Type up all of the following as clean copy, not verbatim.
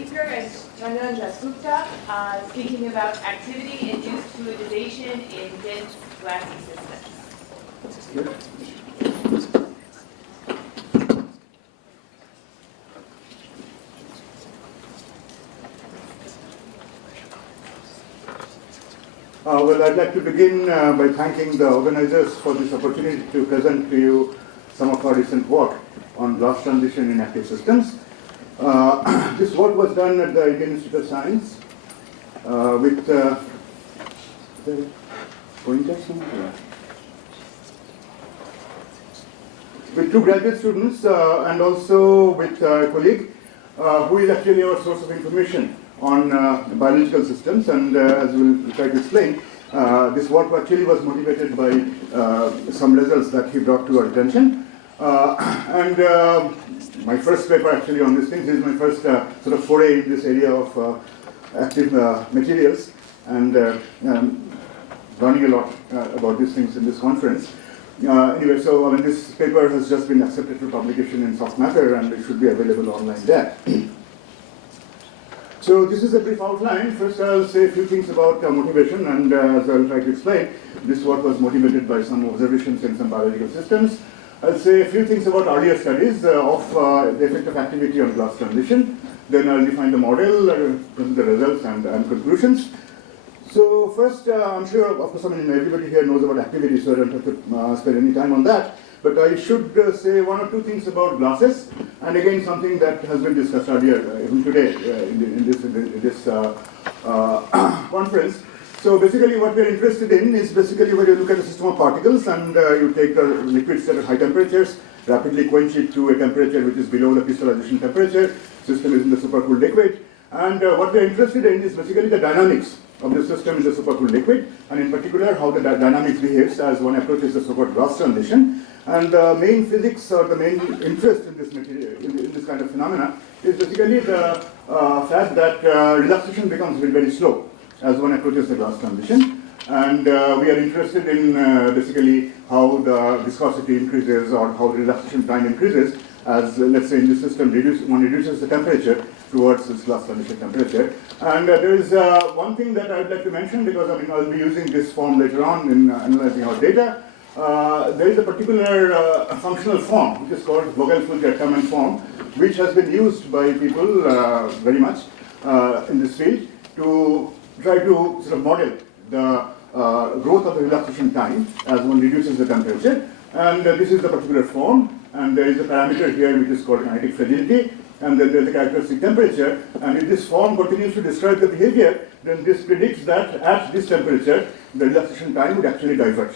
Speaker is Chandan Dasgupta, speaking about activity-induced fluidization in dense glassy systems. Well, I'd like to begin by thanking the organizers for this opportunity to present to you some of our recent work on glass transition in active systems. This work was done at the Indian Institute of Science with the pointers, with two graduate students and also with a colleague who is actually our source of information on biological systems, and as we'll try to explain, this work actually was motivated by some results that he brought to our attention. My first paper actually on these things is my first sort of foray in this area of active materials, and learning a lot about these things in this conference. Anyway, so I mean, this paper has just been accepted for publication in Soft Matter, and it should be available online there. So this is a brief outline. First I'll say a few things about motivation, and as I'll try to explain, this work was motivated by some observations in some biological systems. I'll say a few things about earlier studies of the effect of activity on glass transition. Then I'll define the model, present the results and conclusions. So first, I'm sure, of course, I mean, everybody here knows about activity, so I don't have to spend any time on that. But I should say one or two things about glasses, and again something that has been discussed earlier, even today in this conference. So basically what we're interested in is basically when you look at a system of particles and you take the liquids at high temperatures, rapidly quench it to a temperature which is below the crystallization temperature, system is in the supercooled liquid, and what we're interested in is basically the dynamics of the system in the supercooled liquid, and in particular how the dynamics behaves as one approaches the so-called glass transition. And the main physics or the main interest in this material, in this kind of phenomena, is basically the fact that relaxation becomes very, very slow as one approaches the glass transition. And we are interested in basically how the viscosity increases or how the relaxation time increases as, let's say, in this system, one reduces the temperature towards this glass transition temperature. And there is one thing that I would like to mention, because I mean, I'll be using this form later on in analyzing our data. There is a particular functional form which is called Vogel-Fulcher-Kerman form, which has been used by people very much in this field to try to sort of model the growth of the relaxation time as one reduces the temperature. And this is the particular form, and there is a parameter here which is called kinetic fragility, and then there is a characteristic temperature. And if this form continues to describe the behavior, then this predicts that at this temperature the relaxation time would actually diverge.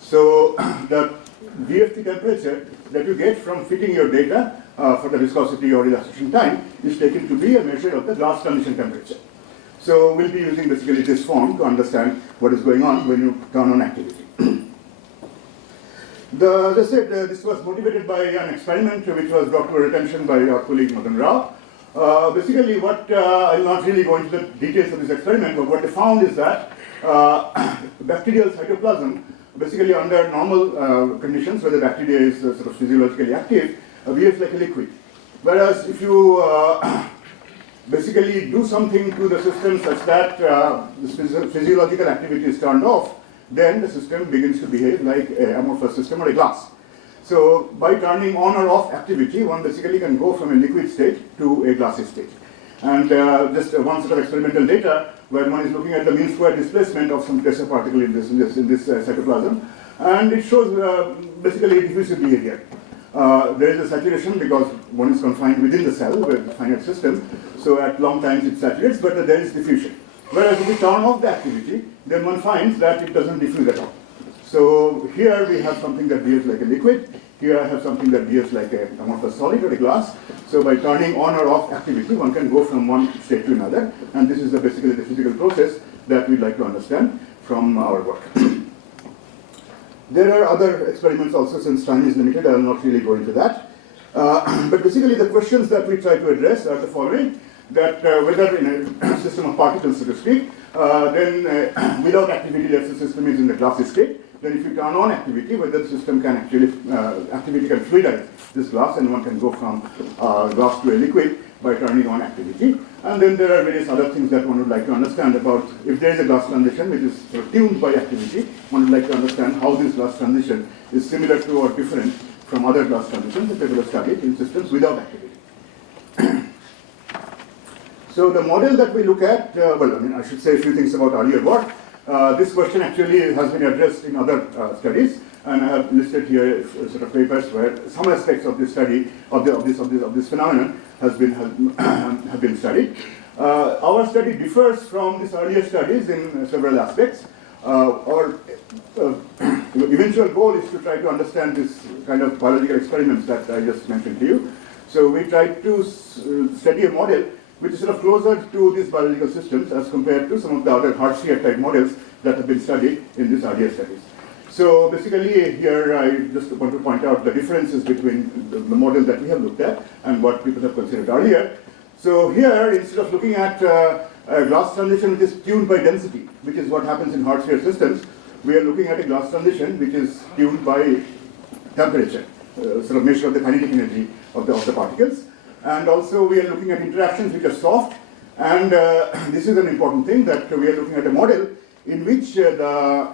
So the VFT temperature that you get from fitting your data for the viscosity or relaxation time is taken to be a measure of the glass transition temperature. So we'll be using basically this form to understand what is going on when you turn on activity. As I said, this was motivated by an experiment which was brought to our attention by our colleague Madan Rao. Basically what, I'll not really go into the details of this experiment, but what they found is that bacterial cytoplasm, basically under normal conditions where the bacteria is sort of physiologically active, behaves like a liquid. Whereas if you basically do something to the system such that this physiological activity is turned off, then the system begins to behave like an amorphous system or a glass. So by turning on or off activity, one basically can go from a liquid state to a glassy state. And just one set of experimental data where one is looking at the mean square displacement of some tracer particle in this cytoplasm, and it shows basically diffusive behavior. There is a saturation because one is confined within the cell with a finite system, so at long times it saturates, but there is diffusion. Whereas if we turn off the activity, then one finds that it doesn't diffuse at all. So here we have something that behaves like a liquid. Here I have something that behaves like a amorphous solid or a glass. So by turning on or off activity, one can go from one state to another. And this is basically the physical process that we'd like to understand from our work. There are other experiments also, since time is limited, I will not really go into that. But basically the questions that we try to address are the following. That whether in a system of particles, so to speak, then without activity, let's say the system is in the glassy state, then if you turn on activity, whether the system can actually, activity can fluidize this glass and one can go from glass to a liquid. by turning on activity. And then there are various other things that one would like to understand about if there is a glass transition which is sort of tuned by activity, one would like to understand how this glass transition is similar to or different from other glass transitions that people have studied in systems without activity. So the model that we look at, I should say a few things about earlier work. This question actually has been addressed in other studies, and I have listed here sort of papers where some aspects of this study of this phenomenon have been studied. Our study differs from these earlier studies in several aspects. Our eventual goal is to try to understand this kind of biological experiments that I just mentioned to you. So we tried to study a model which is sort of closer to these biological systems as compared to some of the other Hartshire type models that have been studied in these earlier studies. So basically here I just want to point out the differences between the model that we have looked at and what people have considered earlier. So here, instead of looking at a glass transition which is tuned by density, which is what happens in Hartshire systems, we are looking at a glass transition which is tuned by temperature, sort of measure of the kinetic energy of the particles. And also we are looking at interactions which are soft, and this is an important thing, that we are looking at a model in which the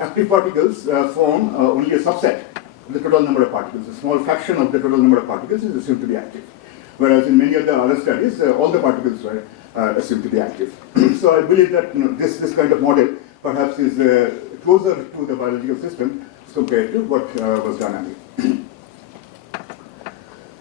active particles form only a subset of the total number of particles. A small fraction of the total number of particles is assumed to be active, whereas in many of the other studies all the particles were assumed to be active. So I believe that this kind of model perhaps is closer to the biological system as compared to what was done earlier.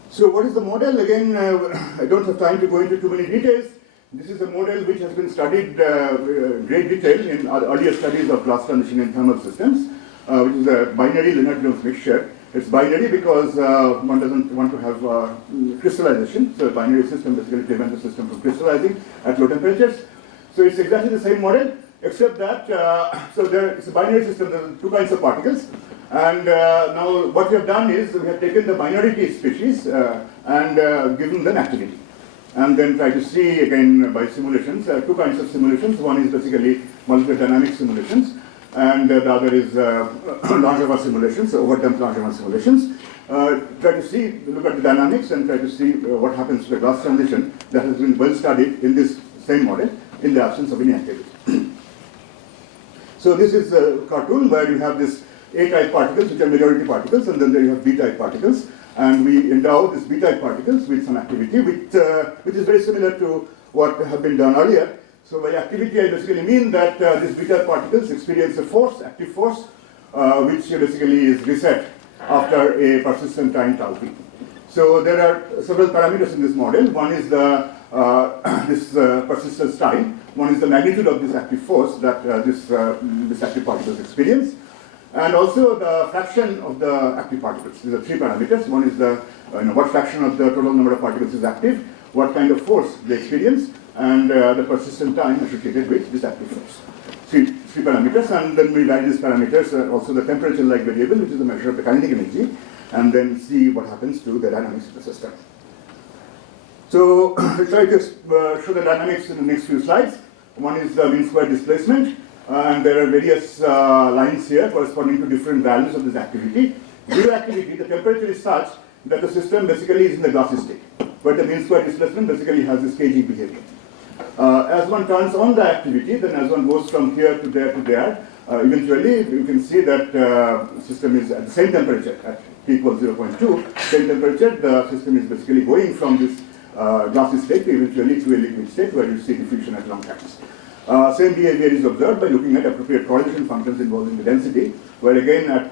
So what is the model? Again, I don't have time to go into too many details. This is a model which has been studied in great detail in earlier studies of glass transition in thermal systems, which is a binary Lennard-Jones mixture. It's binary because one doesn't want to have crystallization. So a binary system basically prevents the system from crystallizing at low temperatures. So it's exactly the same model, except that, it's a binary system. There are two kinds of particles. And now what we have done is we have taken the minority species and given them activity. And then try to see again by simulations, two kinds of simulations. One is basically molecular dynamic simulations, and the other is Langevin simulations, overdamped Langevin simulations. Try to see, look at the dynamics and try to see what happens to the glass transition that has been well studied in this same model in the absence of any activity. So this is a cartoon where you have this A-type particles, which are majority particles, and then there you have B-type particles. And we endow these B-type particles with some activity, which is very similar to what have been done earlier. So by activity, I basically mean that these B-type particles experience a force, active force, which basically is reset after a persistent time tau p. So there are several parameters in this model. One is the this persistence time. One is the magnitude of this active force that this active particles experience. And also the fraction of the active particles. These are three parameters. One is the what fraction of the total number of particles is active, what kind of force they experience, and the persistent time associated with this active force. Three parameters, and then we vary these parameters, also the temperature-like variable, which is a measure of the kinetic energy, and then see what happens to the dynamics of the system. So we'll try to show the dynamics in the next few slides. One is the mean square displacement. And there are various lines here corresponding to different values of this activity. Zero activity, the temperature is such that the system basically is in the glassy state, but the mean square displacement basically has this caging behavior. As one turns on the activity, then as one goes from here to there, eventually you can see that the system is at the same temperature, at T equals 0.2, same temperature, the system is basically going from this glassy state eventually to a liquid state where you see diffusion at long times. Same behavior is observed by looking at appropriate correlation functions involving the density, where again at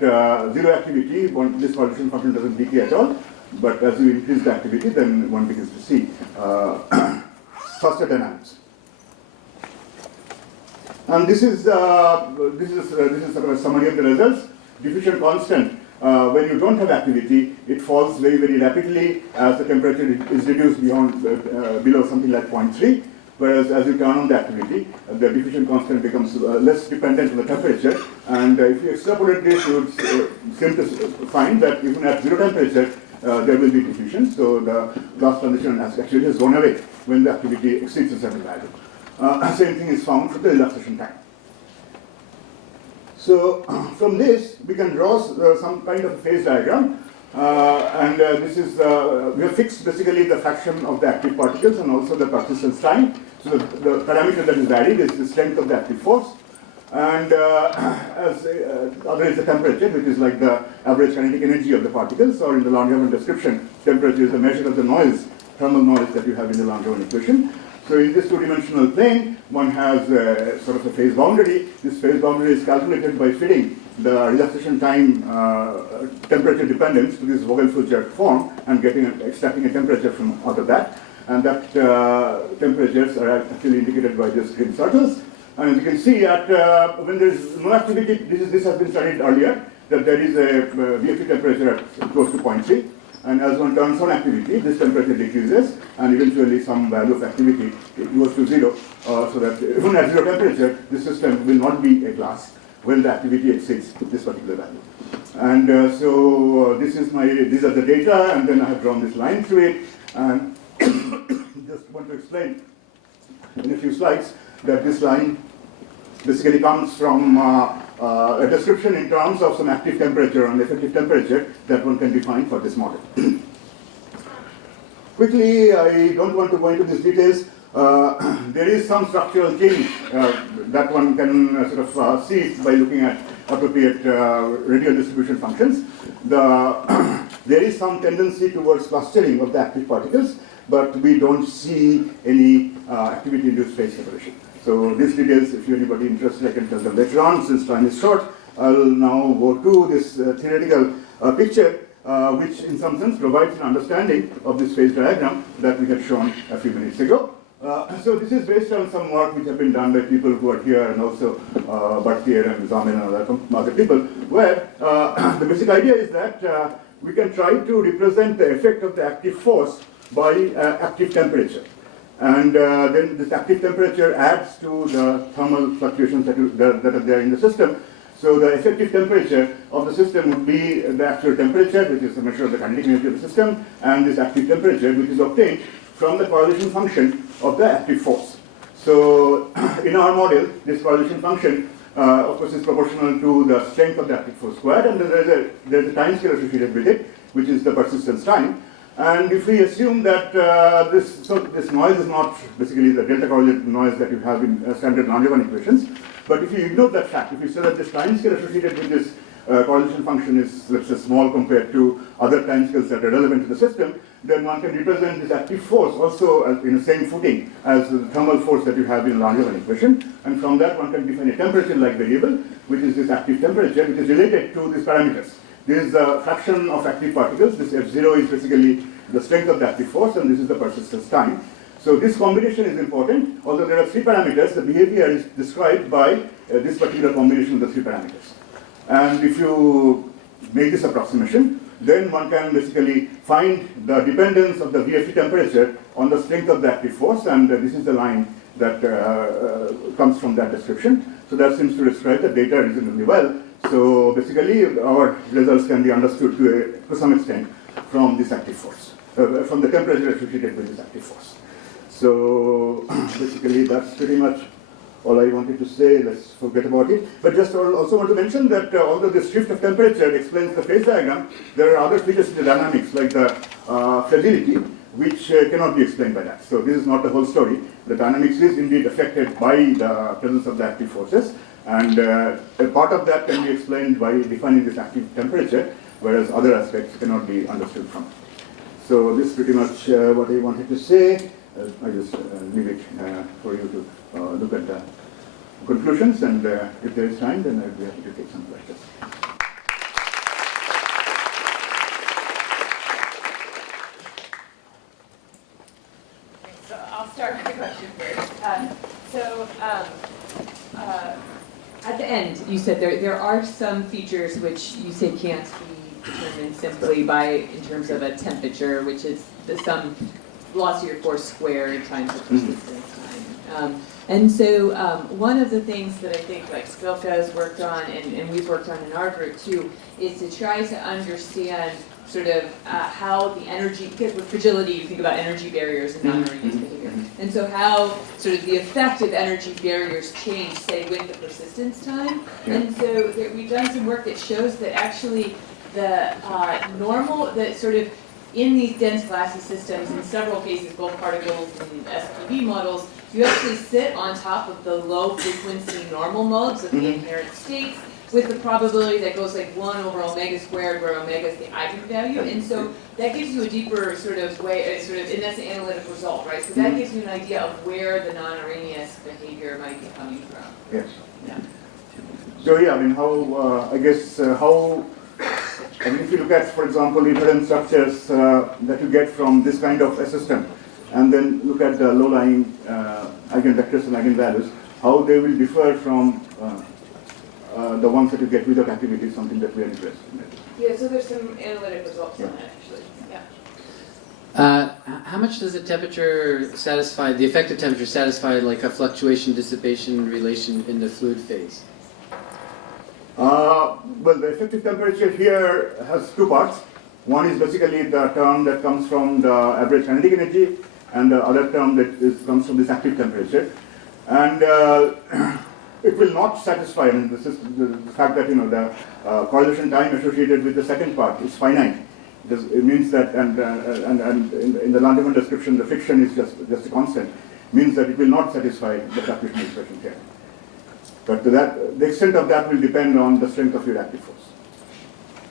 zero activity, this correlation function doesn't decay at all, but as you increase the activity, then one begins to see faster dynamics. And this is sort of a summary of the results. Diffusion constant, when you don't have activity, it falls very, very rapidly as the temperature is reduced below something like 0.3. Whereas as you turn on the activity, the diffusion constant becomes less dependent on the temperature. And if you extrapolate this, you would seem to find that even at zero temperature, there will be diffusion. So the glass transition actually has gone away when the activity exceeds a certain value. Same thing is found for the relaxation time. So from this, we can draw some kind of a phase diagram This is, we have fixed basically the fraction of the active particles and also the persistence time. So the parameter that is varied is the strength of the active force. And other is the temperature, which is like the average kinetic energy of the particles, or in the Langevin description, temperature is a measure of the noise, thermal noise that you have in the Langevin equation. So in this two-dimensional plane, one has sort of a phase boundary. This phase boundary is calculated by fitting the relaxation time temperature dependence to this Vogel-Fulcher form and extracting a temperature from out of that. And that temperatures are actually indicated by these green circles. And as you can see, when there is no activity, this has been studied earlier, that there is a VFE temperature at close to 0.3. And as one turns on activity, this temperature decreases, and eventually some value of activity goes to zero, so that even at zero temperature, the system will not be a glass when the activity exceeds this particular value. And these are the data, and then I have drawn this line through it, and just want to explain in a few slides that this line basically comes from a description in terms of some active temperature and effective temperature that one can define for this model. Quickly, I don't want to go into these details. There is some structural change that one can sort of see by looking at appropriate radial distribution functions. There is some tendency towards clustering of the active particles, but we don't see any activity-induced phase separation. So these details, if anybody interested, I can tell them later on. Since time is short, I'll now go to this theoretical picture, which in some sense provides an understanding of this phase diagram that we had shown a few minutes ago. So this is based on some work which have been done by people who are here, and also Bhartier and Zaman and other people, where the basic idea is that we can try to represent the effect of the active force by active temperature. And then this active temperature adds to the thermal fluctuations that are there in the system. So the effective temperature of the system would be the actual temperature, which is a measure of the kinetic energy of the system, and this active temperature, which is obtained from the correlation function of the active force. So in our model, this correlation function, of course, is proportional to the strength of the active force squared, and there's a time scale associated with it, which is the persistence time. And if we assume that this noise is not basically the delta correlated noise that you have in standard Langevin equations, but if you ignore that fact, if you say that this time scale associated with this correlation function is, let's say, small compared to other time scales that are relevant to the system, then one can represent this active force also in the same footing as the thermal force that you have in Langevin equation. And from that, one can define a temperature-like variable, which is this active temperature, which is related to these parameters. This is the fraction of active particles. This F0 is basically the strength of the active force, and this is the persistence time. So this combination is important. Although there are three parameters, the behavior is described by this particular combination of the three parameters. And if you make this approximation, then one can basically find the dependence of the VFE temperature on the strength of the active force, and this is the line that comes from that description. So that seems to describe the data reasonably well. So basically, our results can be understood to some extent from this active force, from the temperature associated with this active force. So basically, that's pretty much all I wanted to say. Let's forget about it. But just also want to mention that although this shift of temperature explains the phase diagram, there are other features in the dynamics, like the fragility, which cannot be explained by that. So this is not the whole story. The dynamics is indeed affected by the presence of the active forces, and a part of that can be explained by defining this active temperature, whereas other aspects cannot be understood from it. So this is pretty much what I wanted to say. I just leave it for you to look at the conclusions, and if there is time, then I'd be happy to take some questions. So I'll start with the question first. At the end, you said there are some features which you say can't be determined simply by in terms of a temperature, which is the sum velocity or force squared times the persistence time. And so one of the things that I think like Spilka has worked on, and we've worked on in our group too, is to try to understand sort of how the energy, because with fragility you think about energy barriers and non-homogeneous behavior. And so how sort of the effect of energy barriers change, say, with the persistence time. And so we've done some work that shows that actually the sort of, in these dense glassy systems, in several cases, both particles and SPV models, you actually sit on top of the low frequency normal modes of the Mhm. inherent states with the probability that goes like 1 over omega squared, where omega is the eigenvalue. And so that gives you a deeper sort of way, and that's an analytic result, right? So that Mhm. gives you an idea of where the non-Arrhenius behavior might be coming from. Yes. Yeah. So yeah, I mean, if you look at, for example, inherent structures that you get from this kind of a system, and then look at the low-lying eigenvectors and eigenvalues, how they will differ from the ones that you get without activity is something that we are interested in. Yeah, so there's some analytic results on that, actually. Yeah. How much does the temperature satisfy, the effective temperature satisfy like a fluctuation dissipation relation in the fluid phase? Well, the effective temperature here has two parts. One is basically the term that comes from the average kinetic energy, and the other term comes from this active temperature. And it will not satisfy, I mean, this is the fact that, the correlation time associated with the second part is finite. It means that, and in the Landauer description, the friction is just a constant, means that it will not satisfy the fluctuation expression here. But the extent of that will depend on the strength of your active force.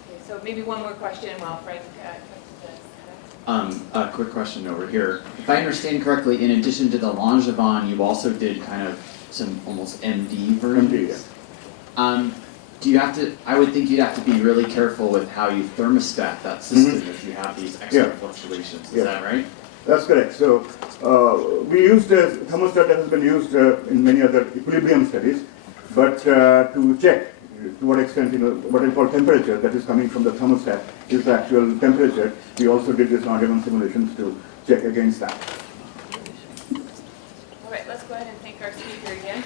Okay, so maybe one more question while Frank comes to this. A quick question over here. If I understand correctly, in addition to the Langevin, you also did kind of some almost MD versions. MD, yeah. Do you have to? I would think you'd have to be really careful with how you thermostat that system if you have these extra Yeah. fluctuations. Is Yeah. that right? That's correct. So we used a thermostat that has been used in many other equilibrium studies, but to check to what extent, what we call temperature that is coming from the thermostat is the actual temperature, we also did this Landauer simulations to check against that. All right, let's go ahead and thank our speaker again.